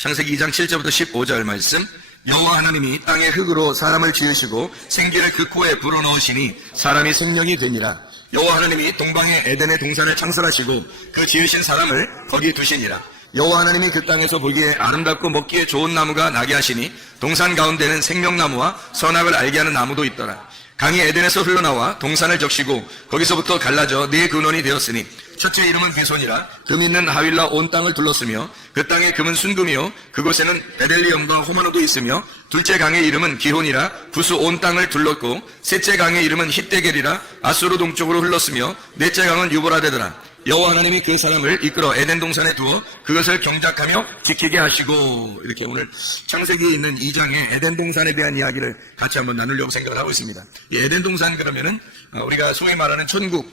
창세기 2장 7절부터 15절 말씀. 여호와 하나님이 땅의 흙으로 사람을 지으시고 생기를 그 코에 불어넣으시니 사람이 생명이 되니라. 여호와 하나님이 동방의 에덴의 동산을 창설하시고 그 지으신 사람을 거기 두시니라. 여호와 하나님이 그 땅에서 보기에 아름답고 먹기에 좋은 나무가 나게 하시니 동산 가운데는 생명나무와 선악을 알게 하는 나무도 있더라. 강이 에덴에서 흘러나와 동산을 적시고 거기서부터 갈라져 네 근원이 되었으니 첫째 이름은 게손이라. 금 있는 하윌라 온 땅을 둘렀으며 그 땅의 금은 순금이요 그곳에는 베델리엄과 호마노도 있으며 둘째 강의 이름은 기혼이라. 구스 온 땅을 둘렀고 셋째 강의 이름은 히데겔이라. 아수르 동쪽으로 흘렀으며 넷째 강은 유보라데더라. 여호와 하나님이 그 사람을 이끌어 에덴 동산에 두어 그것을 경작하며 지키게 하시고. 이렇게 오늘 창세기에 있는 2장의 에덴 동산에 대한 이야기를 같이 한번 나누려고 생각을 하고 있습니다. 이 에덴 동산 그러면은 우리가 소위 말하는 천국,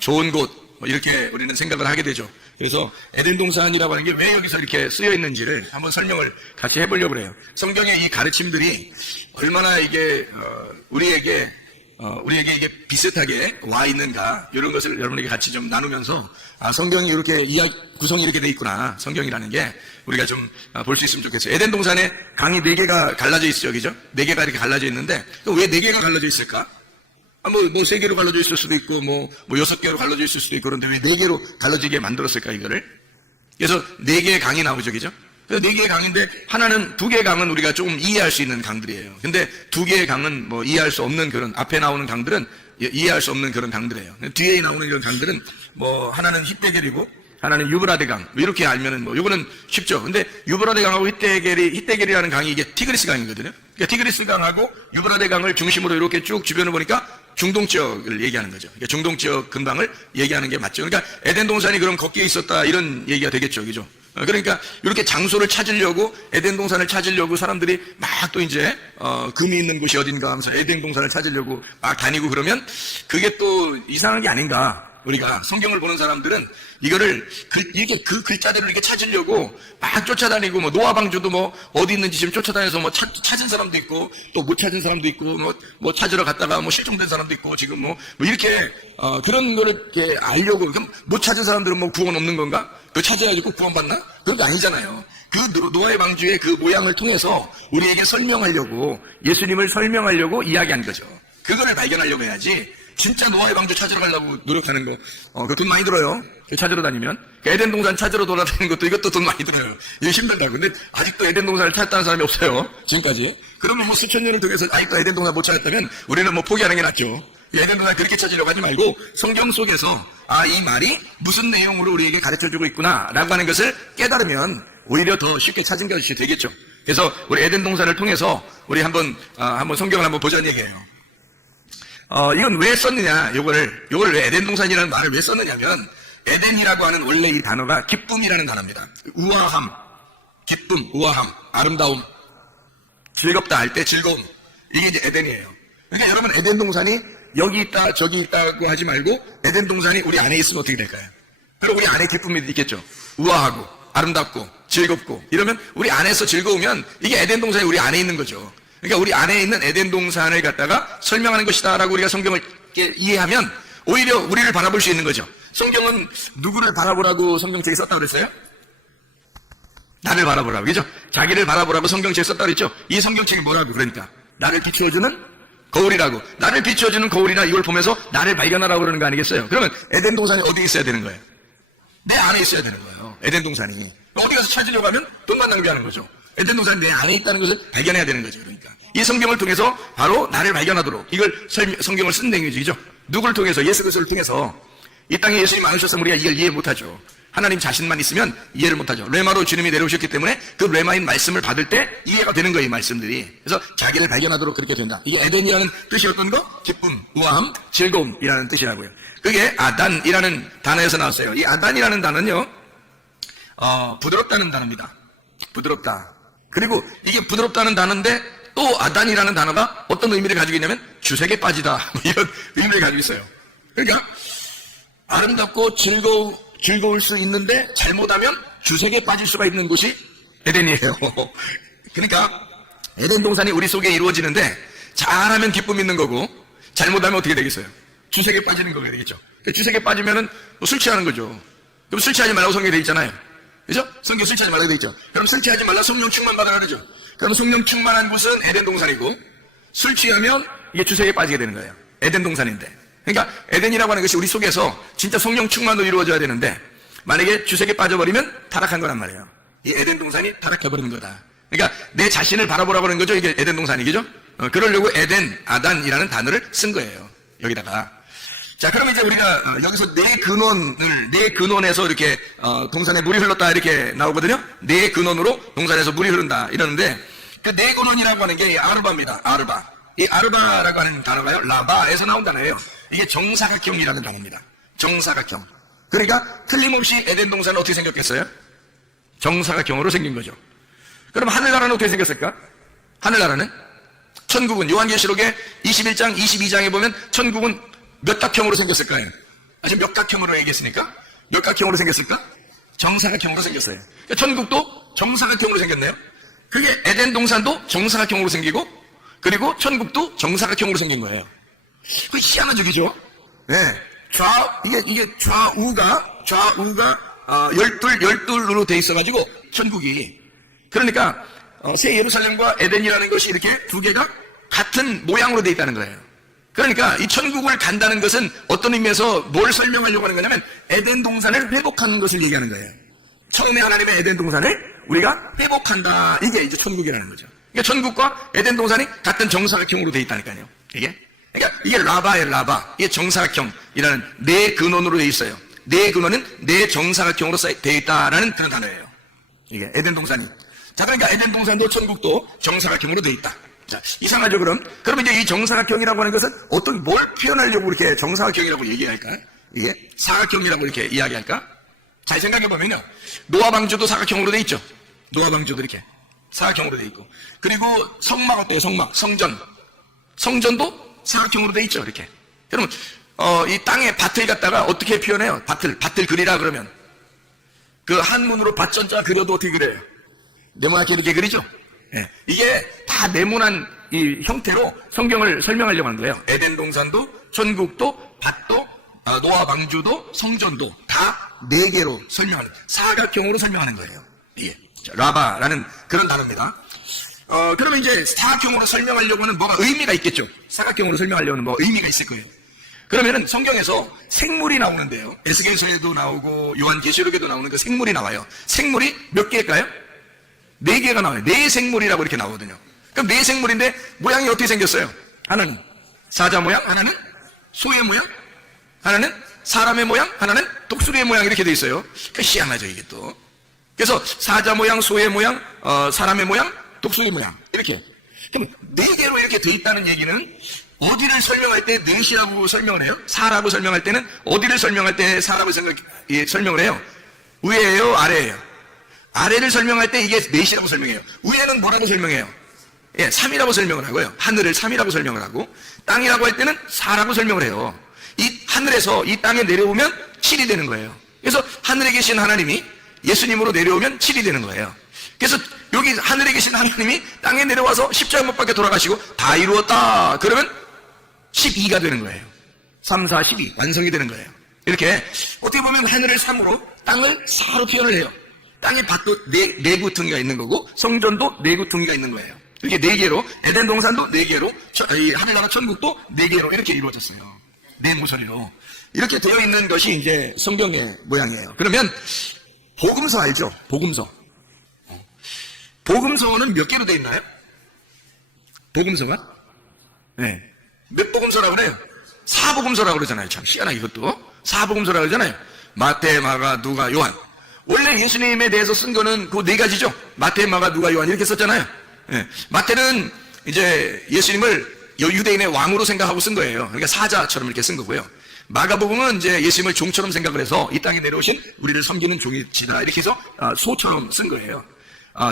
좋은 곳 이렇게 우리는 생각을 하게 되죠. 그래서 에덴 동산이라고 하는 게 왜 여기서 이렇게 쓰여 있는지를 한번 설명을 같이 해보려고 해요. 성경의 이 가르침들이 얼마나 이게 우리에게 이게 비슷하게 와 있는가, 이런 것을 여러분에게 같이 좀 나누면서, 성경이 이렇게 구성이 이렇게 돼 있구나, 성경이라는 게 우리가 좀 볼 수 있으면 좋겠어요. 에덴 동산에 강이 4개가 갈라져 있어요, 그죠? 4개가 이렇게 갈라져 있는데, 왜 4개가 갈라져 있을까? 뭐 3개로 갈라져 있을 수도 있고, 뭐 6개로 갈라져 있을 수도 있고, 그런데 왜 4개로 갈라지게 만들었을까, 이거를? 그래서 4개의 강이 나오죠, 그죠? 4개의 강인데, 2개의 강은 우리가 조금 이해할 수 있는 강들이에요. 근데 2개의 강은 뭐 이해할 수 없는 그런, 앞에 나오는 강들은 이해할 수 없는 그런 강들이에요. 뒤에 나오는 이런 강들은 뭐, 하나는 히데겔이고, 하나는 유브라데 강. 이렇게 알면은 뭐, 요거는 쉽죠. 근데 유브라데 강하고 히데겔이라는 강이 이게 티그리스 강이거든요. 그러니까 티그리스 강하고 유브라데 강을 중심으로 이렇게 쭉 주변을 보니까 중동 지역을 얘기하는 거죠. 그러니까 중동 지역 근방을 얘기하는 게 맞죠. 그러니까 에덴 동산이 그럼 거기에 있었다, 이런 얘기가 되겠죠. 그죠? 그러니까 이렇게 장소를 찾으려고, 에덴 동산을 찾으려고 사람들이 막 또 이제 금이 있는 곳이 어딘가 하면서 에덴 동산을 찾으려고 막 다니고, 그러면 그게 또 이상한 게 아닌가. 우리가 성경을 보는 사람들은 이거를 이렇게 그 글자들을 이렇게 찾으려고 막 쫓아다니고, 뭐 노아 방주도 뭐 어디 있는지 지금 쫓아다녀서 뭐 찾은 사람도 있고, 또 못 찾은 사람도 있고, 뭐 찾으러 갔다가 뭐 실종된 사람도 있고, 지금 뭐 이렇게 그런 거를 이렇게 알려고. 그럼 못 찾은 사람들은 뭐 구원 없는 건가? 그거 찾아가지고 구원 받나? 그런 게 아니잖아요. 그 노아의 방주의 그 모양을 통해서 우리에게 설명하려고, 예수님을 설명하려고 이야기한 거죠. 그거를 발견하려고 해야지. 진짜 노아의 방주 찾으러 가려고 노력하는 거, 그 돈 많이 들어요. 찾으러 다니면. 에덴 동산 찾으러 돌아다니는 것도, 이것도 돈 많이 들어요. 이거 힘들다고. 근데 아직도 에덴 동산을 찾았다는 사람이 없어요, 지금까지. 그러면 뭐 수천 년을 통해서 아직도 에덴 동산 못 찾았다면 우리는 뭐 포기하는 게 낫죠. 에덴 동산 그렇게 찾으려고 하지 말고, 성경 속에서 이 말이 무슨 내용으로 우리에게 가르쳐주고 있구나 라고 하는 것을 깨달으면 오히려 더 쉽게 찾은 것이 되겠죠. 그래서 우리 에덴 동산을 통해서 우리 한번 성경을 한번 보자는 얘기예요. 이건 왜 썼느냐, 요걸 왜 에덴 동산이라는 말을 왜 썼느냐면, 에덴이라고 하는 원래 이 단어가 기쁨이라는 단어입니다. 우아함, 기쁨, 우아함, 아름다움, 즐겁다 할 때 즐거움. 이게 이제 에덴이에요. 그러니까 여러분, 에덴 동산이 여기 있다, 저기 있다고 하지 말고, 에덴 동산이 우리 안에 있으면 어떻게 될까요? 그리고 우리 안에 기쁨이 있겠죠. 우아하고, 아름답고, 즐겁고. 이러면 우리 안에서 즐거우면 이게 에덴 동산이 우리 안에 있는 거죠. 그러니까 우리 안에 있는 에덴 동산을 갖다가 설명하는 것이다라고 우리가 성경을 이해하면 오히려 우리를 바라볼 수 있는 거죠. 성경은 누구를 바라보라고 성경책에 썼다고 그랬어요? 나를 바라보라고, 그죠? 자기를 바라보라고 성경책에 썼다고 그랬죠? 이 성경책이 뭐라고? 그러니까 나를 비추어주는 거울이라고. 나를 비추어주는 거울이나 이걸 보면서 나를 발견하라고 그러는 거 아니겠어요? 그러면 에덴 동산이 어디 있어야 되는 거예요? 내 안에 있어야 되는 거예요, 에덴 동산이. 어디 가서 찾으려고 하면 돈만 낭비하는 거죠. 에덴 동산이 내 안에 있다는 것을 발견해야 되는 거죠. 그러니까 이 성경을 통해서 바로 나를 발견하도록, 이걸 성경을 쓴 내용이죠. 누구를 통해서? 예수 그리스도를 통해서. 이 땅에 예수님이 안 오셨으면 우리가 이걸 이해 못하죠. 하나님 자신만 있으면 이해를 못하죠. 레마로 주님이 내려오셨기 때문에 그 레마인 말씀을 받을 때 이해가 되는 거예요, 이 말씀들이. 그래서 자기를 발견하도록 그렇게 된다. 이게 에덴이라는 뜻이 어떤 거? 기쁨, 우아함, 즐거움이라는 뜻이라고요. 그게 아단이라는 단어에서 나왔어요. 이 아단이라는 단어는요, 부드럽다는 단어입니다. 부드럽다. 그리고 이게 부드럽다는 단어인데 또 아단이라는 단어가 어떤 의미를 가지고 있냐면 주색에 빠지다, 이런 의미를 가지고 있어요. 그러니까 아름답고 즐거울 수 있는데 잘못하면 주색에 빠질 수가 있는 곳이 에덴이에요. 그러니까 에덴 동산이 우리 속에 이루어지는데, 잘하면 기쁨 있는 거고 잘못하면 어떻게 되겠어요? 주색에 빠지는 거가 되겠죠. 주색에 빠지면은 술 취하는 거죠. 그럼 술 취하지 말라고 성경에 돼 있잖아요. 그죠? 성경 술 취하지 말라고 돼 있죠. 그럼 술 취하지 말라 성령 충만 받으라 그러죠. 그럼 성령 충만한 곳은 에덴 동산이고 술 취하면 이게 주색에 빠지게 되는 거예요. 에덴 동산인데. 그러니까 에덴이라고 하는 것이 우리 속에서 진짜 성령 충만으로 이루어져야 되는데 만약에 주색에 빠져버리면 타락한 거란 말이에요. 이 에덴 동산이 타락해버리는 거다. 그러니까 내 자신을 바라보라고 하는 거죠. 이게 에덴 동산이죠. 그러려고 에덴, 아단이라는 단어를 쓴 거예요. 여기다가. 자, 그러면 이제 우리가 여기서 내 근원에서 이렇게 동산에 물이 흘렀다 이렇게 나오거든요. 내 근원으로 동산에서 물이 흐른다 이러는데 그 내 근원이라고 하는 게 아르바입니다. 아르바. 이 아르바라고 하는 단어가요. 라바에서 나온 단어예요. 이게 정사각형이라는 단어입니다. 정사각형. 그러니까 틀림없이 에덴 동산은 어떻게 생겼겠어요? 정사각형으로 생긴 거죠. 그럼 하늘나라는 어떻게 생겼을까? 하늘나라는 천국은 요한계시록의 21장, 22장에 보면 천국은 몇 각형으로 생겼을까요? 지금 몇 각형으로 얘기했으니까? 몇 각형으로 생겼을까? 정사각형으로 생겼어요. 그러니까 천국도 정사각형으로 생겼네요. 그게 에덴 동산도 정사각형으로 생기고 그리고 천국도 정사각형으로 생긴 거예요. 그 희한한 적이죠? 네. 이게 좌우가 열둘로 돼 있어가지고 천국이. 그러니까 새 예루살렘과 에덴이라는 것이 이렇게 두 개가 같은 모양으로 돼 있다는 거예요. 그러니까 이 천국을 간다는 것은 어떤 의미에서 뭘 설명하려고 하는 거냐면 에덴 동산을 회복하는 것을 얘기하는 거예요. 처음에 하나님의 에덴 동산을 우리가 회복한다. 이게 이제 천국이라는 거죠. 그러니까 천국과 에덴 동산이 같은 정사각형으로 돼 있다니까요. 그러니까 이게 라바예요, 라바. 이게 정사각형이라는 내 근원으로 돼 있어요. 내 근원은 내 정사각형으로 돼 있다라는 그런 단어예요. 이게 에덴 동산이. 자, 그러니까 에덴 동산도 천국도 정사각형으로 돼 있다. 자, 이상하죠, 그럼? 그러면 이제 이 정사각형이라고 하는 것은 뭘 표현하려고 이렇게 정사각형이라고 얘기할까? 이게 사각형이라고 이렇게 이야기할까? 잘 생각해보면요. 노아 방주도 사각형으로 돼 있죠. 노아 방주도 이렇게 사각형으로 돼 있고. 그리고 성막 어때요? 성전도 사각형으로 돼 있죠, 이렇게. 여러분, 이 땅에 밭을 갖다가 어떻게 표현해요? 밭을 그리라 그러면. 그 한문으로 밭전자 그려도 어떻게 그려요? 네모나게 이렇게 그리죠? 예. 이게 다 네모난 이 형태로 성경을 설명하려고 하는 거예요. 에덴 동산도, 천국도, 밭도, 노아 방주도, 성전도 다 네 개로 설명하는, 사각형으로 설명하는 거예요. 이게 라바라는 그런 단어입니다. 그러면 이제 사각형으로 설명하려고 하는 뭐가 의미가 있겠죠. 사각형으로 설명하려는 뭐 의미가 있을 거예요. 그러면은 성경에서 생물이 나오는데요. 에스겔서에도 나오고 요한계시록에도 나오는 그 생물이 나와요. 생물이 몇 개일까요? 네 개가 나와요. 네 생물이라고 이렇게 나오거든요. 그럼 네 생물인데 모양이 어떻게 생겼어요? 하나는 사자 모양, 하나는 소의 모양, 하나는 사람의 모양, 하나는 독수리의 모양 이렇게 돼 있어요. 그 희한하죠, 이게 또. 그래서 사자 모양, 소의 모양, 사람의 모양, 독수리 모양 이렇게. 그럼 네 개로 이렇게 돼 있다는 얘기는 어디를 설명할 때 넷이라고 설명을 해요? 사라고 설명할 때는 어디를 설명할 때 사라고 설명을 해요? 위에예요, 아래예요? 아래를 설명할 때 이게 넷이라고 설명해요. 위에는 뭐라고 설명해요? 예, 3이라고 설명을 하고요. 하늘을 3이라고 설명을 하고, 땅이라고 할 때는 4라고 설명을 해요. 이 하늘에서 이 땅에 내려오면 7이 되는 거예요. 그래서 하늘에 계신 하나님이 예수님으로 내려오면 7이 되는 거예요. 그래서 여기 하늘에 계신 하나님이 땅에 내려와서 십자가 못 박혀 돌아가시고 다 이루었다. 그러면 12가 되는 거예요. 3, 4, 12 완성이 되는 거예요. 이렇게 어떻게 보면 하늘을 3으로 땅을 4로 표현을 해요. 땅에 밭도 네 구퉁이가 있는 거고 성전도 네 구퉁이가 있는 거예요. 이렇게 네 개로 에덴 동산도 네 개로 하늘나라 천국도 네 개로 이렇게 이루어졌어요. 네 모서리로 이렇게 되어 있는 것이 이제 성경의 모양이에요. 그러면 복음서 알죠? 복음서. 복음서는 몇 개로 되어 있나요? 복음서가? 네. 몇 복음서라고 그래요? 사복음서라고 그러잖아요. 참 희한하게 이것도. 사복음서라고 그러잖아요. 마태, 마가, 누가, 요한. 원래 예수님에 대해서 쓴 거는 그 네 가지죠. 마태, 마가, 누가, 요한 이렇게 썼잖아요. 네. 마태는 이제 예수님을 유대인의 왕으로 생각하고 쓴 거예요. 그러니까 사자처럼 이렇게 쓴 거고요. 마가복음은 이제 예수님을 종처럼 생각을 해서 이 땅에 내려오신 우리를 섬기는 종이시다 이렇게 해서 소처럼 쓴 거예요.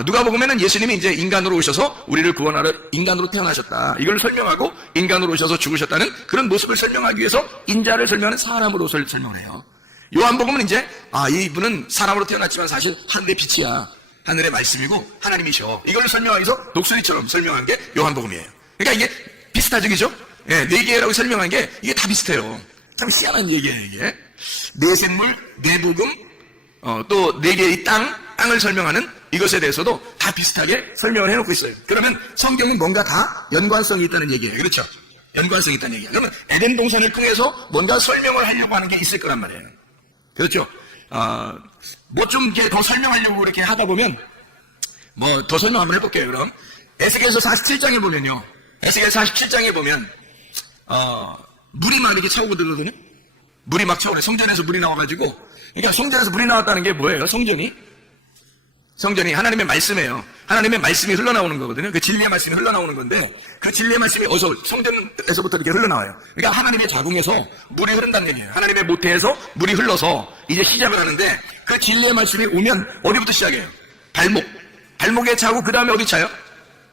누가복음에는 예수님이 이제 인간으로 오셔서 우리를 구원하러 인간으로 태어나셨다. 이걸 설명하고 인간으로 오셔서 죽으셨다는 그런 모습을 설명하기 위해서 인자를 설명하는 사람으로 설명을 해요. 요한복음은 이제 이분은 사람으로 태어났지만 사실 하늘의 빛이야. 하늘의 말씀이고 하나님이셔. 이걸 설명하기 위해서 독수리처럼 설명한 게 요한복음이에요. 그러니까 이게 비슷하죠, 그죠? 예, 네 개라고 설명한 게 이게 다 비슷해요. 참 희한한 얘기예요, 이게. 네 생물, 네 복음, 또 네 개의 땅, 땅을 설명하는 이것에 대해서도 다 비슷하게 설명을 해놓고 있어요. 그러면 성경은 뭔가 다 연관성이 있다는 얘기예요. 그렇죠? 연관성이 있다는 얘기예요. 그러면 에덴 동산을 통해서 뭔가 설명을 하려고 하는 게 있을 거란 말이에요. 그렇죠? 뭐 좀 이렇게 더 설명하려고 이렇게 하다 보면 뭐 더 설명 한번 해볼게요. 그럼 에스겔서 47장에 보면요. 에스겔 47장에 보면 물이 막 이렇게 차오고 들거든요. 물이 막 차오네. 성전에서 물이 나와가지고. 그러니까 성전에서 물이 나왔다는 게 뭐예요? 성전이 하나님의 말씀이에요. 하나님의 말씀이 흘러나오는 거거든요. 그 진리의 말씀이 흘러나오는 건데 그 진리의 말씀이 어디서 성전에서부터 이렇게 흘러나와요. 그러니까 하나님의 자궁에서 물이 흐른다는 얘기예요. 하나님의 모태에서 물이 흘러서 이제 시작을 하는데 그 진리의 말씀이 오면 어디부터 시작해요? 발목에 차고 그 다음에 어디 차요?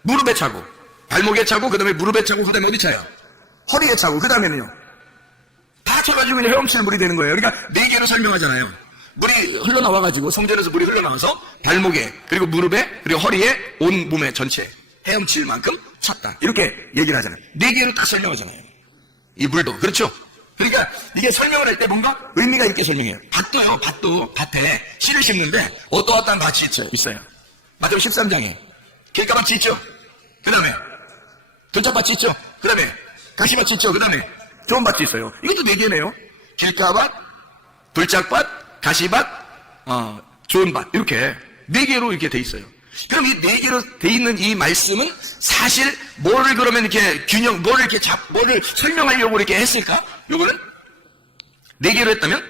무릎에 차고. 발목에 차고 그 다음에 무릎에 차고 그 다음에 어디 차요? 허리에 차고 그 다음에는요? 다 차가지고 그냥 헤엄치는 물이 되는 거예요. 그러니까 네 개로 설명하잖아요. 물이 흘러나와가지고 성전에서 물이 흘러나와서 발목에 그리고 무릎에 그리고 허리에 온 몸에 전체 헤엄칠 만큼 찼다. 이렇게 얘기를 하잖아요. 네 개로 다 설명하잖아요. 이 물도. 그렇죠? 그러니까 이게 설명을 할 때 뭔가 의미가 있게 설명해요. 밭도 밭에 씨를 심는데 어떠한 밭이 있어요. 마태복음 13장에 길가밭이 있죠. 그 다음에 돌짝밭이 있죠. 그 다음에 가시밭이 있죠. 그 다음에 좋은 밭이 있어요. 이것도 네 개네요. 길가밭, 돌짝밭, 가시밭, 좋은 밭. 이렇게 네 개로 이렇게 돼 있어요. 그럼 이 네 개로 돼 있는 이 말씀은 사실 뭐를 그러면 이렇게 뭐를 설명하려고 이렇게 했을까? 요거는 네 개로 했다면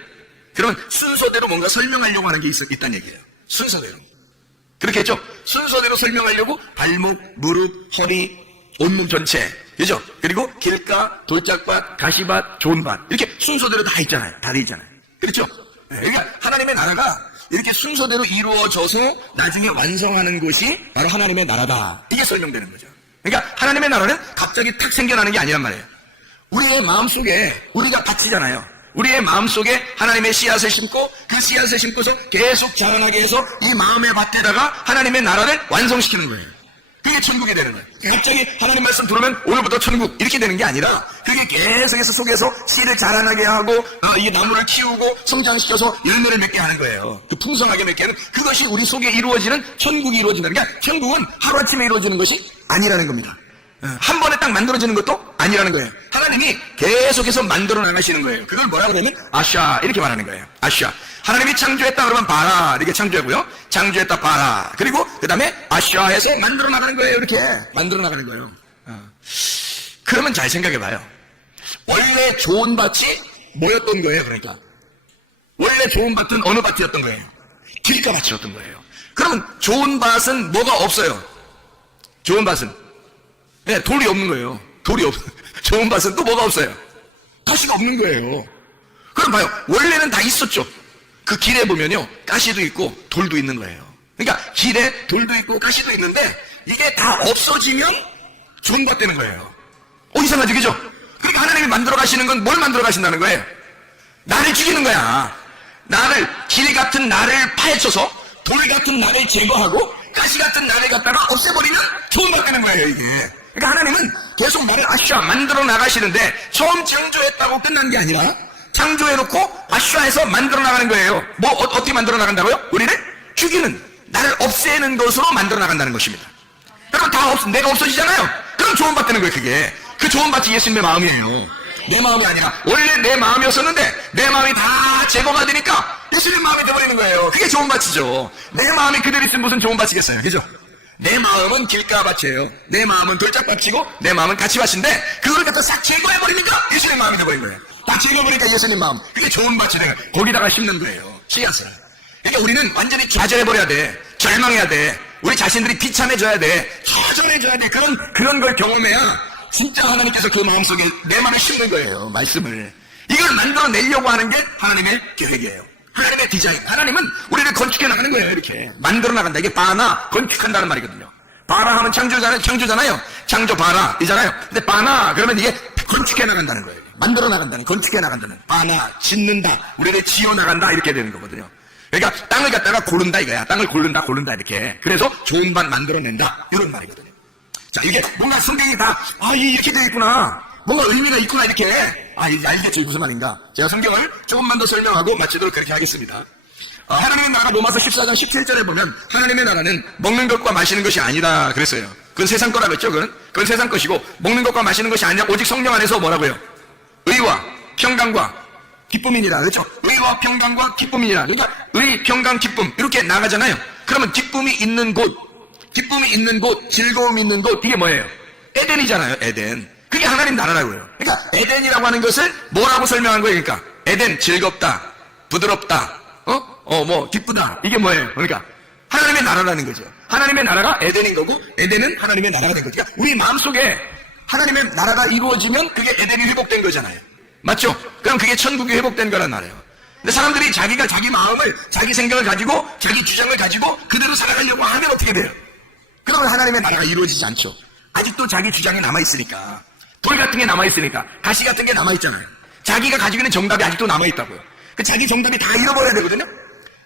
그러면 순서대로 뭔가 설명하려고 하는 게 있다는 얘기예요. 순서대로. 그렇게 했죠? 순서대로 설명하려고 발목, 무릎, 허리, 온몸 전체. 그죠? 그리고 길가, 돌짝밭, 가시밭, 좋은 밭. 이렇게 순서대로 다 있잖아요. 다 돼 있잖아요. 그렇죠? 그러니까 하나님의 나라가 이렇게 순서대로 이루어져서 나중에 완성하는 것이 바로 하나님의 나라다. 이게 설명되는 거죠. 그러니까 하나님의 나라는 갑자기 탁 생겨나는 게 아니란 말이에요. 우리의 마음속에 우리가 밭이잖아요. 우리의 마음속에 하나님의 씨앗을 심고 그 씨앗을 심고서 계속 자라나게 해서 이 마음의 밭에다가 하나님의 나라를 완성시키는 거예요. 그게 천국이 되는 거예요. 갑자기 하나님 말씀 들으면 오늘부터 천국 이렇게 되는 게 아니라 그게 계속해서 속에서 씨를 자라나게 하고 이 나무를 키우고 성장시켜서 열매를 맺게 하는 거예요. 그 풍성하게 맺게 하는 그것이 우리 속에 이루어지는 천국이 이루어진다는 게 천국은 하루아침에 이루어지는 것이 아니라는 겁니다. 한 번에 딱 만들어지는 것도 아니라는 거예요. 하나님이 계속해서 만들어 나가시는 거예요. 그걸 뭐라 그러면 아샤 이렇게 말하는 거예요. 아샤. 하나님이 창조했다 그러면 바라 이렇게 창조하고요. 창조했다 바라. 그리고 그 다음에 아샤해서 만들어 나가는 거예요. 이렇게 만들어 나가는 거예요. 그러면 잘 생각해 봐요. 원래 좋은 밭이 뭐였던 거예요? 그러니까 원래 좋은 밭은 어느 밭이었던 거예요? 길가밭이었던 거예요. 그러면 좋은 밭은 뭐가 없어요? 좋은 밭은 네, 돌이 없는 거예요. 좋은 밭은 또 뭐가 없어요? 가시가 없는 거예요. 그럼 봐요. 원래는 다 있었죠. 그 길에 보면요. 가시도 있고 돌도 있는 거예요. 그러니까 길에 돌도 있고 가시도 있는데 이게 다 없어지면 좋은 밭 되는 거예요. 이상하지, 그죠? 그러니까 하나님이 만들어 가시는 건 뭘 만들어 가신다는 거예요? 나를 죽이는 거야. 길 같은 나를 파헤쳐서 돌 같은 나를 제거하고 가시 같은 나를 갖다가 없애버리면 좋은 밭 되는 거예요, 이게. 그러니까 하나님은 계속 나를 만들어 나가시는데 처음 창조했다고 끝난 게 아니라 창조해놓고 아슈아에서 만들어 나가는 거예요. 어떻게 만들어 나간다고요? 우리를 죽이는, 나를 없애는 것으로 만들어 나간다는 것입니다. 여러분 내가 없어지잖아요. 그럼 좋은 밭 되는 거예요, 그게. 그 좋은 밭이 예수님의 마음이에요. 내 마음이 아니라 원래 내 마음이었었는데 내 마음이 다 제거가 되니까 예수님 마음이 돼버리는 거예요. 그게 좋은 밭이죠. 내 마음이 그대로 있으면 무슨 좋은 밭이겠어요, 그죠? 내 마음은 길가밭이에요. 내 마음은 돌짝밭이고 내 마음은 가시밭인데 그걸 갖다 싹 제거해버리니까 예수님 마음이 돼버린 거예요. 딱 제거해버리니까 예수님 마음. 그게 좋은 밭이 돼요. 거기다가 심는 거예요. 씨앗을. 그러니까 우리는 완전히 좌절해버려야 돼. 절망해야 돼. 우리 자신들이 비참해져야 돼. 좌절해져야 돼. 그런 걸 경험해야 진짜 하나님께서 그 마음속에 내 마음에 심는 거예요. 말씀을. 이걸 만들어내려고 하는 게 하나님의 계획이에요. 하나님의 디자인. 하나님은 우리를 건축해 나가는 거예요. 이렇게 만들어 나간다. 이게 바나 건축한다는 말이거든요. 바나 하면 창조잖아요. 창조 바나 이잖아요. 근데 바나 그러면 이게 건축해 나간다는 거예요. 만들어 나간다는, 건축해 나간다는. 바나 짓는다. 우리를 지어 나간다. 이렇게 되는 거거든요. 그러니까 땅을 갖다가 고른다 이거야. 땅을 고른다 이렇게. 그래서 좋은 밭 만들어낸다. 이런 말이거든요. 자, 이게 뭔가 성경이 다 이렇게 되어 있구나. 뭔가 의미가 있구나 이렇게. 이제 알겠죠, 무슨 말인가. 제가 성경을 조금만 더 설명하고 마치도록 그렇게 하겠습니다. 하나님의 나라 로마서 14장 17절에 보면 하나님의 나라는 먹는 것과 마시는 것이 아니다 그랬어요. 그건 세상 거라 그랬죠. 그건 세상 것이고 먹는 것과 마시는 것이 아니라 오직 성령 안에서 뭐라고요? 의와 평강과 기쁨이니라 그렇죠. 의와 평강과 기쁨이니라. 그러니까 의, 평강, 기쁨 이렇게 나가잖아요. 그러면 기쁨이 있는 곳, 즐거움이 있는 곳 이게 뭐예요? 에덴이잖아요. 에덴. 그게 하나님 나라라고요. 그러니까 에덴이라고 하는 것을 뭐라고 설명한 거예요? 그러니까 에덴 즐겁다, 부드럽다, 기쁘다. 이게 뭐예요? 그러니까 하나님의 나라라는 거죠. 하나님의 나라가 에덴인 거고 에덴은 하나님의 나라가 된 거죠. 그러니까 우리 마음속에 하나님의 나라가 이루어지면 그게 에덴이 회복된 거잖아요. 맞죠? 그럼 그게 천국이 회복된 거란 말이에요. 근데 사람들이 자기가 자기 마음을, 자기 생각을 가지고, 자기 주장을 가지고 그대로 살아가려고 하면 어떻게 돼요? 그러면 하나님의 나라가 이루어지지 않죠. 아직도 자기 주장이 남아있으니까, 돌 같은 게 남아있으니까, 가시 같은 게 남아있잖아요. 자기가 가지고 있는 정답이 아직도 남아있다고요. 그 자기 정답이 다 잃어버려야 되거든요?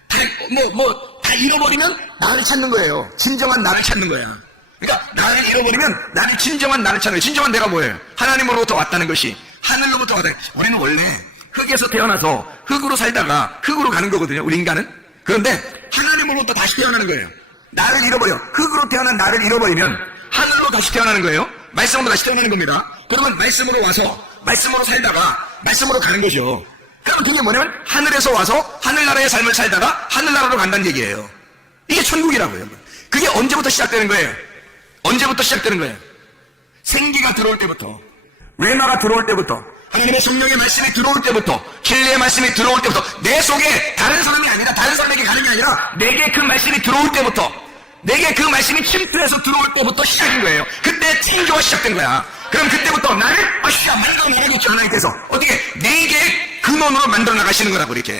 다 잃어버리면 나를 찾는 거예요. 진정한 나를 찾는 거야. 그러니까 나를 잃어버리면 나를 진정한 나를 찾는 거예요. 진정한 내가 뭐예요? 하나님으로부터 왔다는 것이 하늘로부터 왔다. 우리는 원래 흙에서 태어나서 흙으로 살다가 흙으로 가는 거거든요. 우리 인간은. 그런데 하나님으로부터 다시 태어나는 거예요. 나를 잃어버려. 흙으로 태어난 나를 잃어버리면 하늘로 다시 태어나는 거예요. 말씀으로 다시 태어나는 겁니다. 그러면 말씀으로 와서 말씀으로 살다가 말씀으로 가는 거죠. 그럼 그게 뭐냐면 하늘에서 와서 하늘나라의 삶을 살다가 하늘나라로 간다는 얘기예요. 이게 천국이라고요. 그게 언제부터 시작되는 거예요? 언제부터 시작되는 거예요? 생기가 들어올 때부터, 레마가 들어올 때부터, 하나님의 성령의 말씀이 들어올 때부터, 진리의 말씀이 들어올 때부터, 내 속에 다른 사람이 아니라 다른 사람에게 가는 게 아니라 내게 그 말씀이 들어올 때부터, 내게 그 말씀이 침투해서 들어올 때부터 시작인 거예요. 그때 창조가 시작된 거야. 그럼 그때부터 나를 만들어 나가겠죠. 하나님께서 어떻게 네 개의 근원으로 만들어 나가시는 거라고. 이렇게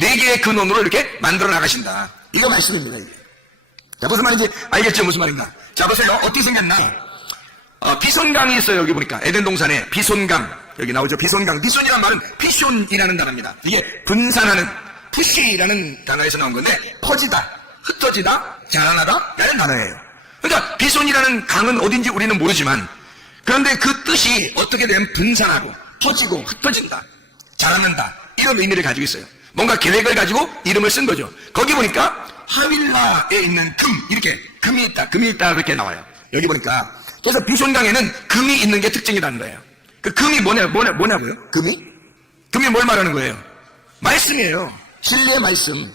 네 개의 근원으로 이렇게 만들어 나가신다. 이거 말씀입니다. 이게. 자, 무슨 말인지 알겠죠? 무슨 말인가? 자, 보세요. 어떻게 생겼나? 비손강이 있어요. 여기 보니까 에덴 동산에 비손강 여기 나오죠. 비손강. 비손이라는 말은 피숑이라는 단어입니다. 이게 분산하는, 푸시라는 단어에서 나온 건데, 퍼지다, 흩어지다, 자라나다 라는 단어예요. 그러니까 비손이라는 강은 어딘지 우리는 모르지만, 그런데 그 뜻이 어떻게 되면 분산하고 퍼지고 흩어진다, 자라난다 이런 의미를 가지고 있어요. 뭔가 계획을 가지고 이름을 쓴 거죠. 거기 보니까 하윌라에 있는 이렇게 금이 있다 그렇게 나와요. 여기 보니까. 그래서 비손강에는 금이 있는 게 특징이라는 거예요. 그 금이 뭐냐고요? 금이 뭘 말하는 거예요? 말씀이에요. 진리의 말씀.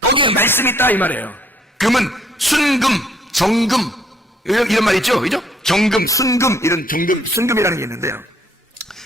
거기에 말씀이 있다 이 말이에요. 금은 순금, 정금 이런 말 있죠, 그죠? 정금, 순금 이런 순금이라는 게 있는데요.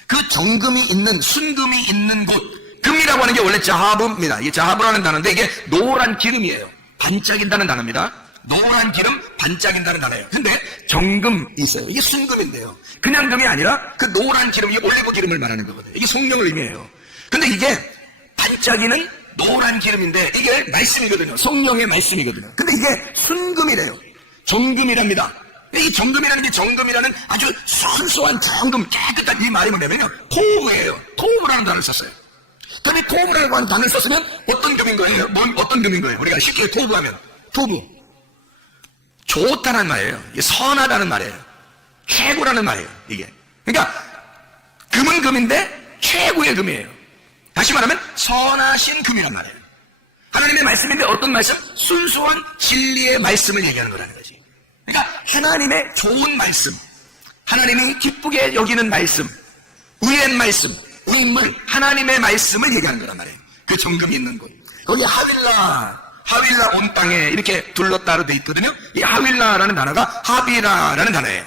그 정금이 있는, 순금이 있는 곳, 금이라고 하는 게 원래 자하브입니다. 이게 자하브라는 단어인데 이게 노란 기름이에요. 반짝인다는 단어입니다. 노란 기름, 반짝인다는 단어예요. 근데 정금이 있어요. 이게 순금인데요. 그냥 금이 아니라 그 노란 기름, 이게 올리브 기름을 말하는 거거든요. 이게 성령을 의미해요. 근데 이게 반짝이는 노란 기름인데 이게 말씀이거든요. 성령의 말씀이거든요. 근데 이게 순금이래요. 정금이랍니다. 이 정금이라는 게 정금이라는 아주 순수한 정금, 깨끗한 이 말이 뭐냐면요. 토브예요. 토브라는 단어를 썼어요. 그럼 이 토브라고 하는 단어를 썼으면 어떤 금인 거예요? 어떤 금인 거예요? 우리가 쉽게 토브하면. 토브. 좋다는 말이에요. 이게 선하다는 말이에요. 최고라는 말이에요. 이게. 그러니까 금은 금인데 최고의 금이에요. 다시 말하면 선하신 금이란 말이에요. 하나님의 말씀인데 어떤 말씀? 순수한 진리의 말씀을 얘기하는 거라는 거지. 그러니까 하나님의 좋은 말씀, 하나님이 기쁘게 여기는 말씀, 의의 말씀, 의물, 하나님의 말씀을 얘기하는 거란 말이에요. 그 정금이 있는 곳. 거기 하윌라 온 땅에 이렇게 둘렀다로 돼 있거든요. 이 하윌라라는 단어가 하비라라는 단어예요.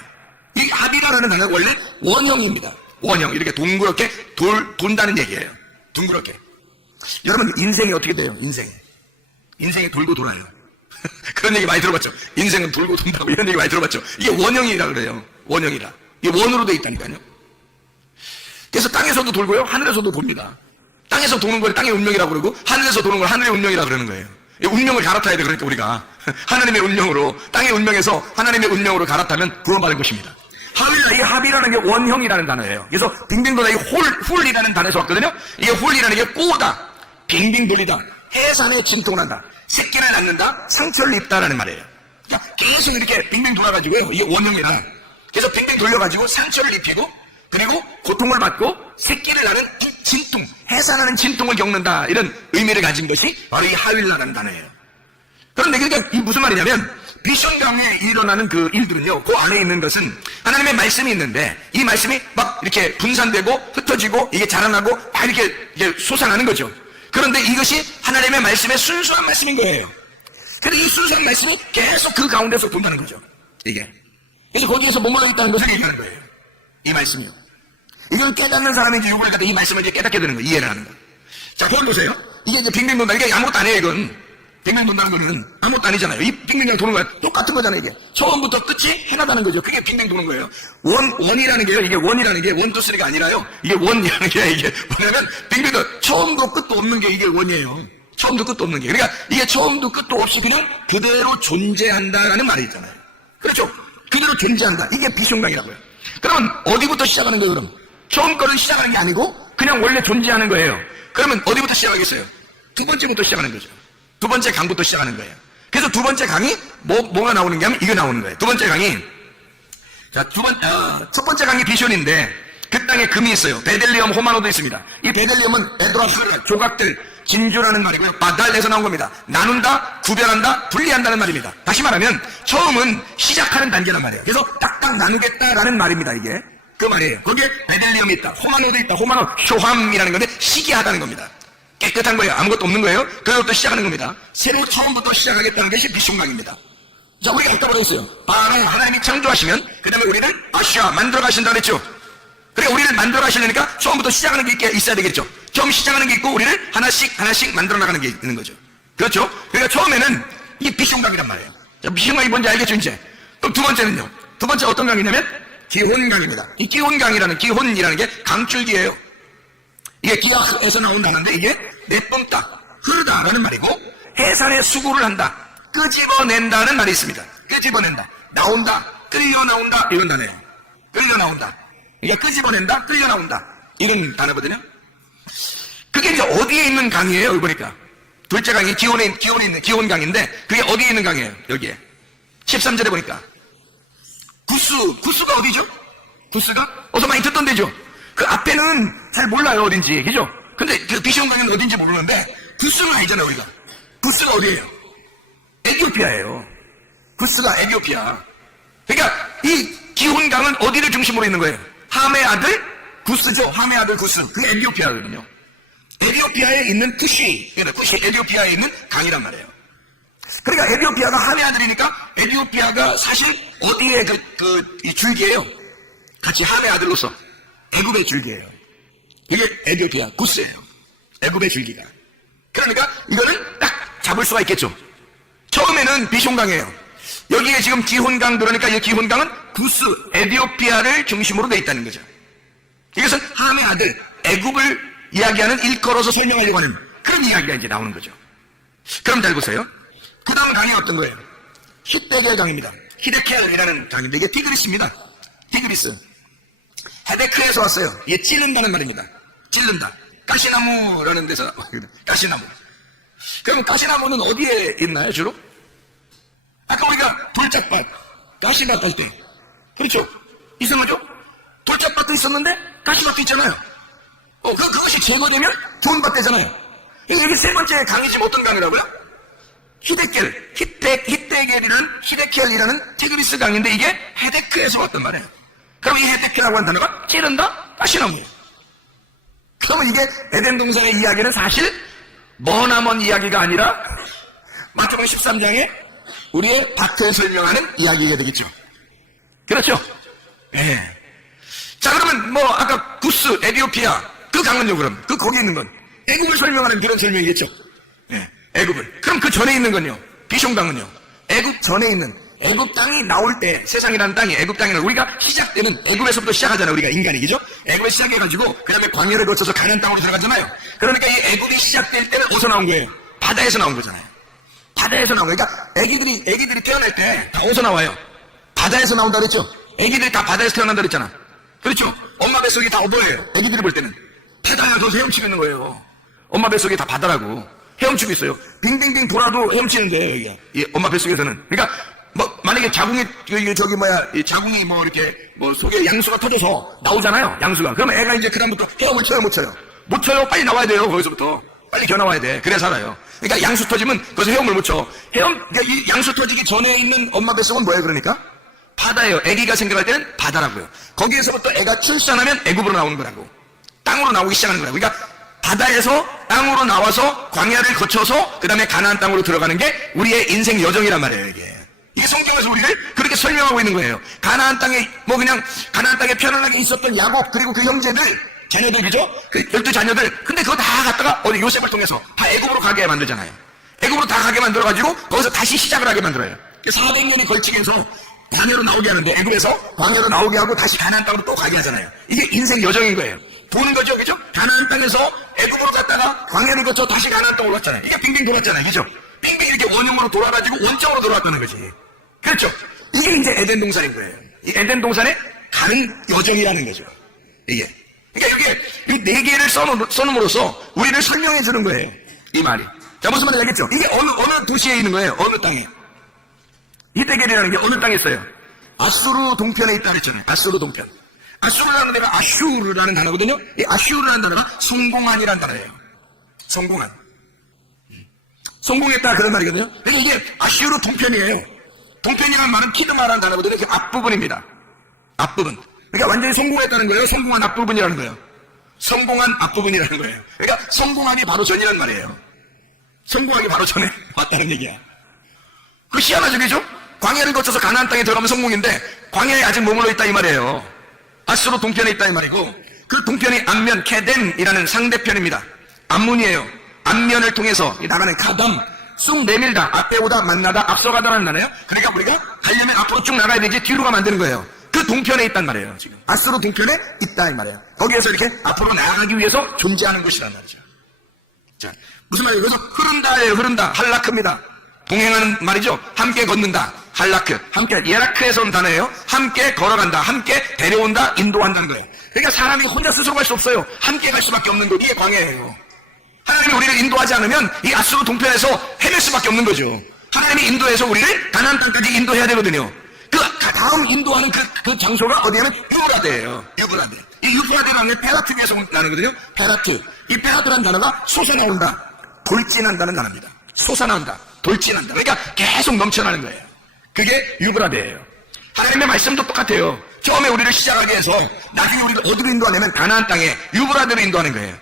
이 하비라라는 단어가 원래 원형입니다. 원형. 이렇게 둥그렇게 돈다는 얘기예요. 둥그렇게. 여러분, 인생이 어떻게 돼요? 인생이 돌고 돌아요. 그런 얘기 많이 들어봤죠? 인생은 돌고 돈다고 이런 얘기 많이 들어봤죠? 이게 원형이라 그래요. 원형이라. 이게 원으로 돼 있다니까요. 그래서 땅에서도 돌고요, 하늘에서도 돕니다. 땅에서 도는 걸 땅의 운명이라고 그러고, 하늘에서 도는 걸 하늘의 운명이라고 그러는 거예요. 운명을 갈아타야 돼. 그러니까 우리가 하나님의 운명으로, 땅의 운명에서 하나님의 운명으로 갈아타면 구원받은 것입니다. 하윌라, 이 합이라는 게 원형이라는 단어예요. 그래서 빙빙 돌다, 이 홀이라는 단어에서 왔거든요. 이게 홀이라는 게 꼬다, 빙빙 돌리다, 해산에 진통한다, 새끼를 낳는다, 상처를 입다라는 말이에요. 그러니까 계속 이렇게 빙빙 돌아가지고요. 이게 원형이라. 그래서 빙빙 돌려가지고 상처를 입히고, 그리고 고통을 받고 새끼를 낳는 이 진통, 해산하는 진통을 겪는다, 이런 의미를 가진 것이 바로 이 하윌라라는 단어예요. 그런데 그러니까 이 무슨 말이냐면 비숑강에 일어나는 그 일들은요, 그 안에 있는 것은 하나님의 말씀이 있는데 이 말씀이 막 이렇게 분산되고 흩어지고 이게 자라나고 막 이렇게 솟아나는 거죠. 그런데 이것이 하나님의 말씀의 순수한 말씀인 거예요. 그런데 이 순수한 말씀이 계속 그 가운데서 돈다는 거죠. 이게. 그래서 거기에서 머물러 있다는 것을 얘기하는 거예요. 이 말씀이요. 이걸 깨닫는 사람이 이제 요걸 갖다 이 말씀을 이제 깨닫게 되는 거예요. 이해를 하는 거예요. 자, 그걸 보세요. 이게 이제 빙빙 돈다. 이게 아무것도 아니에요, 이건. 빙빙 돈다는 거는 아무것도 아니잖아요. 이 빙빙 도는 거야. 똑같은 거잖아요, 이게. 처음부터 끝이 하나다는 거죠. 그게 빙빙 도는 거예요. 원이라는 게요. 이게 원이라는 게 원, 투, 쓰리가 아니라요. 이게 원이라는 게 이게 뭐냐면 빙빙 도 처음도 끝도 없는 게 이게 원이에요. 처음도 끝도 없는 게. 그러니까 이게 처음도 끝도 없이 그냥 그대로 존재한다라는 말이 있잖아요. 그렇죠? 그대로 존재한다. 이게 비숑강이라고요. 그러면 어디부터 시작하는 거예요, 그럼? 처음 거는 시작하는 게 아니고 그냥 원래 존재하는 거예요. 그러면 어디부터 시작하겠어요? 두 번째부터 시작하는 거죠. 두 번째 강부터 시작하는 거예요. 그래서 두 번째 강이 뭐가 나오는 게 하면 이거 나오는 거예요. 두 번째 강이 자, 첫 번째 강이 비숑인데 그 땅에 금이 있어요. 베델리엄, 호마노도 있습니다. 이 베델리엄은 에드라스, 조각들, 진주라는 말이고요. 바달에서 나온 겁니다. 나눈다, 구별한다, 분리한다는 말입니다. 다시 말하면 처음은 시작하는 단계란 말이에요. 그래서 딱딱 나누겠다라는 말입니다. 이게 그 말이에요. 거기에 베델리엄이 있다, 호마노도 있다. 호마노, 쇼함이라는 건데 시기하다는 겁니다. 깨끗한 거예요. 아무것도 없는 거예요. 그것부터 시작하는 겁니다. 새로 처음부터 시작하겠다는 것이 비숑강입니다. 자, 우리가 아까 뭐라 했어요? 바로 하나님이 창조하시면 그 다음에 우리를 아시아 만들어 가신다 그랬죠. 그러니까 우리를 만들어 가시려니까 처음부터 시작하는 게 있어야 되겠죠. 처음 시작하는 게 있고 우리를 하나씩 만들어 나가는 게 있는 거죠. 그렇죠? 그러니까 처음에는 이게 비숑강이란 말이에요. 자, 비숑강이 뭔지 알겠죠, 이제? 그럼 두 번째는요. 두 번째 어떤 강이냐면 기혼강입니다. 이 기혼강이라는, 기혼이라는 게 강줄기예요. 이게 기하에서 나온다는데 이게 내뿜다, 흐르다라는 말이고 해산의 수고를 한다, 끄집어낸다는 말이 있습니다. 끄집어낸다, 나온다, 끌려 나온다, 이런 단어예요. 끌려 나온다. 이게 끄집어낸다, 끌려 나온다, 이런 단어거든요. 그게 이제 어디에 있는 강이에요? 여기 보니까 둘째 강이 기온에 있는 기온강인데 그게 어디에 있는 강이에요? 여기에 13절에 보니까 구스가 어디죠? 구스가 어서 많이 듣던 데죠. 그 앞에는 잘 몰라요, 어딘지. 그죠? 근데 그 비숑강은 어딘지 모르는데 구스는 알잖아요, 우리가. 구스가 어디예요? 에티오피아예요. 구스가 에티오피아. 그러니까 이 기혼강은 어디를 중심으로 있는 거예요? 함의 아들 구스죠. 함의 아들 구스. 그게 에티오피아거든요. 에티오피아에 있는 쿠시. 그러니까 쿠시 에티오피아에 있는 강이란 말이에요. 그러니까 에티오피아가 함의 아들이니까 에티오피아가 사실 어디에 이 줄기예요? 같이 함의 아들로서 애굽의 줄기예요. 이게 에티오피아 구스예요. 애굽의 줄기가. 그러니까 이거는 딱 잡을 수가 있겠죠. 처음에는 비숑강이에요. 여기에 지금 기혼강 들어오니까 이 기혼강은 구스 에티오피아를 중심으로 돼 있다는 거죠. 이것은 함의 아들 애굽을 이야기하는 일컬어서 설명하려고 하는 그런 이야기가 이제 나오는 거죠. 그럼 잘 보세요. 그 다음 강이 어떤 거예요? 히데켈 강입니다. 히데켈이라는 강인데 이게 티그리스입니다. 티그리스. 헤데크에서 왔어요. 이게 찌른다는 말입니다. 찌른다. 가시나무라는 데서 가시나무. 그럼 가시나무는 어디에 있나요, 주로? 아까 우리가 돌짝밭, 가시밭 할 때. 그렇죠? 이상하죠? 돌짝밭도 있었는데 가시밭도 있잖아요. 그것이 제거되면 좋은 밭 되잖아요. 여기 세 번째 강이 지금 어떤 강이라고요? 히데켈이라는 티그리스 강인데 이게 헤데크에서 왔단 말이에요. 그럼 이 헤데크라고 하는 단어가 찌른다? 가시나무예요. 그러면 이게 에덴 동산의 이야기는 사실 머나먼 이야기가 아니라 마태복음 13장에 우리의 닥터에 설명하는 이야기가 되겠죠. 그렇죠? 네. 자, 그러면 뭐 아까 구스, 에티오피아 그 강은요, 그럼 거기에 있는 건 애굽을 설명하는 그런 설명이겠죠. 네. 애굽을. 그럼 그 전에 있는 건요, 비숑강은요, 애굽 전에 있는 애굽 땅이 나올 때 세상이라는 땅이 애굽 땅이라는 우리가 시작되는 애굽에서부터 시작하잖아요. 우리가 인간이. 그죠? 애굽에 시작해가지고 그 다음에 광야를 거쳐서 가나안 땅으로 들어가잖아요. 그러니까 이 애굽이 시작될 때는 어디서 나온 거예요? 바다에서 나온 거잖아요. 바다에서 나온 거예요. 그러니까 애기들이 태어날 때 다 어디서 나와요? 바다에서 나온다 그랬죠? 애기들이 다 바다에서 태어난다 그랬잖아. 그렇죠? 엄마 뱃속이 다 뭐예요? 애기들이 볼 때는 바다야. 더 헤엄치고 있는 거예요. 엄마 뱃속이 다 바다라고 헤엄치고 있어요. 빙빙빙 돌아도 헤엄치는데 여기가 이 엄마 뱃속에서는. 그러니까 뭐 만약에 자궁이 자궁이 이렇게 속에 양수가 터져서 나오잖아요. 양수가. 그러면 애가 이제 그다음부터 헤엄을 쳐요, 못 쳐요? 못 쳐요. 빨리 나와야 돼요. 거기서부터. 빨리 기어 나와야 돼. 그래야 살아요. 그러니까 양수 터지면 거기서 헤엄을 못 쳐. 그러니까 이 양수 터지기 전에 있는 엄마 뱃속은 뭐예요, 그러니까? 바다예요. 아기가 생겨날 때는 바다라고요. 거기에서부터 애가 출산하면 애굽으로 나오는 거라고. 땅으로 나오기 시작하는 거라고. 그러니까 바다에서 땅으로 나와서 광야를 거쳐서 그 다음에 가나안 땅으로 들어가는 게 우리의 인생 여정이란 말이에요, 이게. 이게 성경에서 우리를 그렇게 설명하고 있는 거예요. 가나안 땅에, 가나안 땅에 편안하게 있었던 야곱, 그리고 그 형제들, 자녀들, 그죠? 그 12자녀들. 근데 그거 다 갖다가 어디 요셉을 통해서 다 애굽으로 가게 만들잖아요. 애굽으로 다 가게 만들어가지고 거기서 다시 시작을 하게 만들어요. 400년이 걸치면서 광야로 나오게 하는데, 애굽에서 광야로 나오게 하고 다시 가나안 땅으로 또 가게 하잖아요. 이게 인생 여정인 거예요. 도는 거죠, 그죠? 가나안 땅에서 애굽으로 갔다가 광야를 거쳐 다시 가나안 땅으로 갔잖아요. 이게 빙빙 돌았잖아요, 그죠? 빙빙 이렇게 원형으로 돌아가지고 원점으로 돌아왔다는 거지. 그렇죠? 이게 이제 에덴 동산인 거예요. 이 에덴 동산의 다른 여정이라는 거죠. 이게. 그러니까 여기에 이 4개를 써놓음으로써 우리를 설명해 주는 거예요. 이 말이. 자, 무슨 말인지 알겠죠? 이게 어느 도시에 있는 거예요? 어느 땅에? 이 대결이라는 게 어느 땅에 있어요? 아수르 동편에 있다 그랬잖아요. 아수르 동편. 아수르라는 데가 아슈르라는 단어거든요. 이 아슈르라는 단어가 성공한이라는 단어예요. 성공한. 성공했다 그런 말이거든요. 그러니까 이게 아슈르 동편이에요. 동편이라는 말은 키드마라는 단어거든요. 그 앞부분입니다. 앞부분. 그러니까 완전히 성공했다는 거예요. 성공한 앞부분이라는 거예요. 성공한 앞부분이라는 거예요. 그러니까 성공한이 바로 전이라는 말이에요. 성공하기 바로 전에 왔다는 얘기야. 그 희한하죠, 그죠? 광야를 거쳐서 가나안 땅에 들어가면 성공인데 광야에 아직 머물러 있다 이 말이에요. 아수르 동편에 있다 이 말이고, 그 동편이 앞면 케덴이라는 상대편입니다. 앞문이에요. 앞면을 통해서 나가는 가담, 쑥 내밀다, 앞에 오다, 만나다, 앞서가다라는 단어예요. 그러니까 우리가 가려면 앞으로 쭉 나가야 되지 뒤로 가면 안 되는 거예요. 그 동편에 있단 말이에요. 지금 아수르 동편에 있다 이 말이에요. 거기에서 이렇게 앞으로 나아가기 위해서 존재하는 곳이란 말이죠. 자, 무슨 말이에요? 그래서 흐른다예요. 흐른다. 할라크입니다. 동행하는 말이죠. 함께 걷는다. 할라크. 함께, 예라크에서 온 단어예요. 함께 걸어간다. 함께 데려온다. 인도한다는 거예요. 그러니까 사람이 혼자 스스로 갈 수 없어요. 함께 갈 수밖에 없는 거. 이게 광야예요. 하나님이 우리를 인도하지 않으면 이 아수르 동편에서 헤맬 수밖에 없는 거죠. 하나님이 인도해서 우리를 가나안 땅까지 인도해야 되거든요. 그 다음 인도하는 그 장소가 어디냐면 유브라데예요. 유브라데. 이 유브라데라는 게 페라트에서 나는거든요. 페라트. 이 페라트라는 단어가 솟아나온다. 돌진한다는 단어입니다. 솟아나온다. 돌진한다. 그러니까 계속 넘쳐나는 거예요. 그게 유브라데예요. 하나님의 말씀도 똑같아요. 처음에 우리를 시작하게 해서 나중에 우리를 어디로 인도하냐면 가나안 땅에 유브라데로 인도하는 거예요.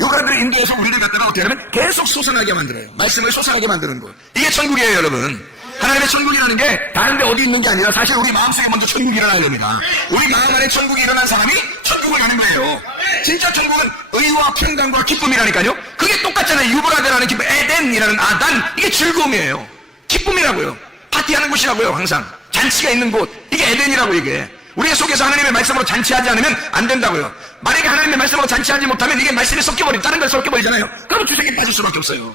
유브라데로 인도해서 우리를 갖다가 어떻게 하냐면 계속 솟아나게 만들어요. 말씀을 솟아나게 만드는 거예요. 이게 천국이에요, 여러분. 하나님의 천국이라는 게 다른 데 어디 있는 게 아니라 사실 우리 마음속에 먼저 천국이 일어나야 됩니다. 우리 마음 안에 천국이 일어난 사람이 천국을 가는 거예요. 진짜 천국은 의와 평강과 기쁨이라니까요. 그게 똑같잖아요. 유브라데라는 기쁨, 에덴이라는 아단, 이게 즐거움이에요. 기쁨이라고요. 파티하는 곳이라고요. 항상 잔치가 있는 곳, 이게 에덴이라고. 이게 우리 속에서 하나님의 말씀으로 잔치하지 않으면 안 된다고요. 만약에 하나님의 말씀으로 잔치하지 못하면 이게 말씀이 섞여버리고 다른 걸 섞여버리잖아요. 그러면 주색에 빠질 수밖에 없어요.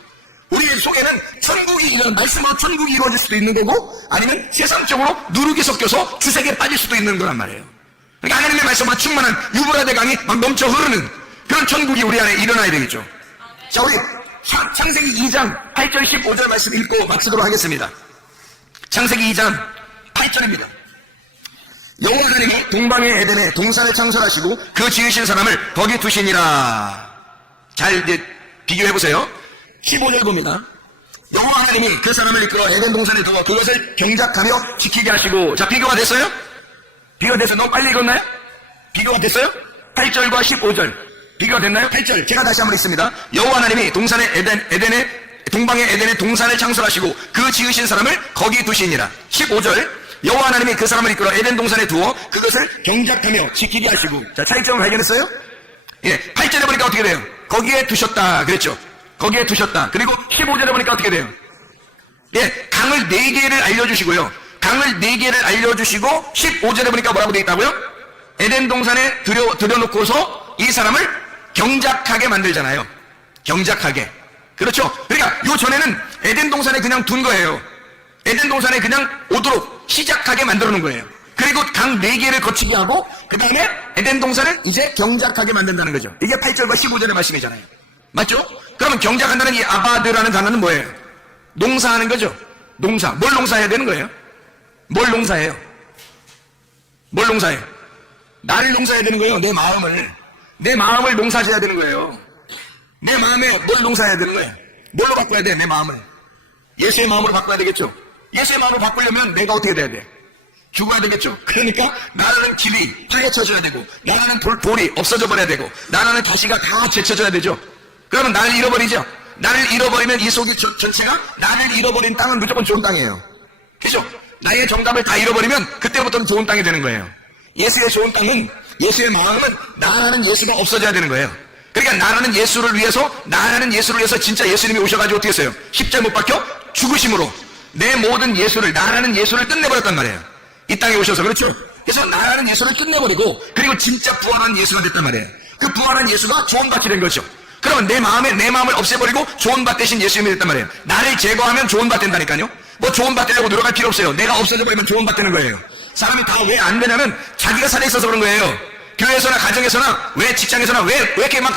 우리 속에는 천국이 이런 말씀으로 천국이 이루어질 수도 있는 거고, 아니면 세상적으로 누룩이 섞여서 주색에 빠질 수도 있는 거란 말이에요. 그러니까 하나님의 말씀으로 충만한 유브라데 강이 막 넘쳐 흐르는 그런 천국이 우리 안에 일어나야 되겠죠. 자, 우리 창세기 2장 8절 15절 말씀 읽고 마치도록 하겠습니다. 창세기 2장 8절입니다. 여호와 하나님이 동방의 에덴에 동산을 창설하시고 그 지으신 사람을 거기 두시니라. 잘 이제 비교해보세요. 15절 봅니다. 여호와 하나님이 그 사람을 이끌어 에덴 동산에 두어 그것을 경작하며 지키게 하시고. 자, 비교가 됐어요? 비교가 됐어요? 너무 빨리 읽었나요? 비교가 됐어요? 8절과 15절 비교가 됐나요? 8절 제가 다시 한번 읽습니다. 여호와 하나님이 동산의 동방의 에덴에 동산을 창설하시고 그 지으신 사람을 거기 두시니라. 15절 여호와 하나님이 그 사람을 이끌어 에덴 동산에 두어 그것을 경작하며 지키게 하시고. 자, 차이점을 발견했어요? 예, 8절에 보니까 어떻게 돼요? 거기에 두셨다 그랬죠. 거기에 두셨다. 그리고 15절에 보니까 어떻게 돼요? 예, 강을 4개를 알려주시고요. 강을 4개를 알려주시고 15절에 보니까 뭐라고 되어 있다고요? 에덴 동산에 들여놓고서 이 사람을 경작하게 만들잖아요. 경작하게. 그렇죠? 그러니까 요 전에는 에덴 동산에 그냥 둔 거예요. 에덴 동산에 그냥 오도록 시작하게 만들어 놓은 거예요. 그리고 강 4개를 거치게 하고 그 다음에 에덴 동산을 이제 경작하게 만든다는 거죠. 이게 8절과 15절의 말씀이잖아요. 맞죠? 그러면 경작한다는 이 아바드라는 단어는 뭐예요? 농사하는 거죠. 농사. 뭘 농사해야 되는 거예요? 뭘 농사해요? 뭘 농사해요? 나를 농사해야 되는 거예요. 내 마음을. 내 마음을 농사져야 되는 거예요. 내 마음에 뭘 농사해야 되는 거예요? 뭘로 바꿔야 돼, 내 마음을? 예수의 마음으로 바꿔야 되겠죠? 예수의 마음으로 바꾸려면 내가 어떻게 돼야 돼? 죽어야 되겠죠? 그러니까 나라는 길이 파헤쳐져야 되고, 나라는 돌이 없어져 버려야 되고, 나라는 가시가 다 제쳐져야 되죠. 그러면 나를 잃어버리죠? 나를 잃어버리면 이 속이 전체가, 나를 잃어버린 땅은 무조건 좋은 땅이에요. 그죠? 나의 정답을 다 잃어버리면 그때부터는 좋은 땅이 되는 거예요. 예수의 좋은 땅은, 예수의 마음은 나라는 예수가 없어져야 되는 거예요. 그러니까 나라는 예수를 위해서 진짜 예수님이 오셔가지고 어떻게 했어요? 십자가에 못 박혀 죽으심으로 내 모든 예수를, 나라는 예수를 끝내버렸단 말이에요. 이 땅에 오셔서. 그렇죠? 그래서 나라는 예수를 끝내버리고, 그리고 진짜 부활한 예수가 됐단 말이에요. 그 부활한 예수가 좋은 밭이 된 거죠. 그러면 내 마음을 없애버리고 좋은 밭 대신 예수님이 됐단 말이에요. 나를 제거하면 좋은 밭 된다니까요. 뭐 좋은 밭 되려고 노력할 필요 없어요. 내가 없어져 버리면 좋은 밭 되는 거예요. 사람이 다 왜 안 되냐면 자기가 살아있어서 그런 거예요. 교회에서나 가정에서나, 왜 직장에서나, 왜 이렇게 막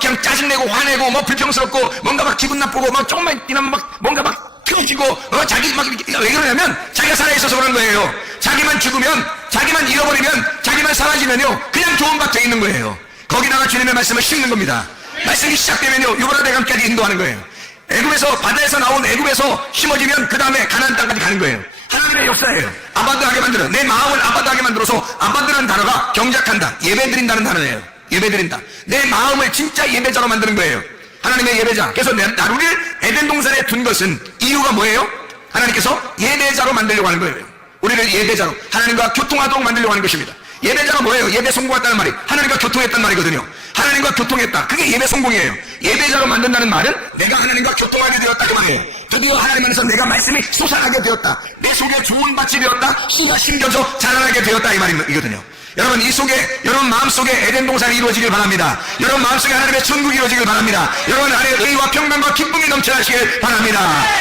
그냥 짜증내고 화내고 뭐 불평스럽고 뭔가 막 기분 나쁘고 뭐 조금만 지나면 막 뭔가 막 틀어지고 자기 막 왜 그러냐면 자기가 살아있어서 그런 거예요. 자기만 죽으면, 자기만 잃어버리면, 자기만 사라지면요 그냥 좋은 밭 돼 있는 거예요. 거기다가 주님의 말씀을 심는 겁니다. 말씀이 시작되면요 유브라데강까지 인도하는 거예요. 애굽에서, 바다에서 나온 애굽에서 심어지면 그 다음에 가나안 땅까지 가는 거예요. 하나님의 역사예요. 아바드하게 만들어, 내 마음을 아바드하게 만들어서, 아바드라는 단어가 경작한다, 예배드린다는 단어예요. 예배드린다. 내 마음을 진짜 예배자로 만드는 거예요. 하나님의 예배자. 그래서 우리를 에덴 동산에 둔 것은 이유가 뭐예요? 하나님께서 예배자로 만들려고 하는 거예요. 우리를 예배자로, 하나님과 교통하도록 만들려고 하는 것입니다. 예배자가 뭐예요? 예배 성공했다는 말이 하나님과 교통했다는 말이거든요. 하나님과 교통했다. 그게 예배 성공이에요. 예배자로 만든다는 말은 내가 하나님과 교통하게 되었다 그 말이에요. 드디어 하나님 안에서 내가 말씀이 솟아나게 되었다. 내 속에 좋은 밭이 되었다. 씨가 심겨져 자라나게 되었다 이 말이거든요. 여러분, 이 속에, 여러분 마음속에 에덴 동산이 이루어지길 바랍니다. 여러분 마음속에 하나님의 천국이 이루어지길 바랍니다. 여러분 안에 의와 평강과 기쁨이 넘쳐나시길 바랍니다.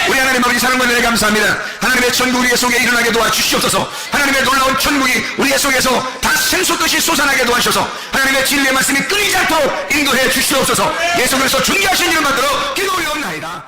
우리 하나님 아버지 사랑과 은혜 감사합니다. 하나님의 천국 우리의 속에 일어나게 도와주시옵소서. 하나님의 놀라운 천국이 우리의 속에서 다 샘솟듯이 솟아나게 도와주셔서 하나님의 진리의 말씀이 끊이지 않도록 인도해 주시옵소서. 예수 그리스도 존귀하신 이름 받들어 기도 올려옵나이다.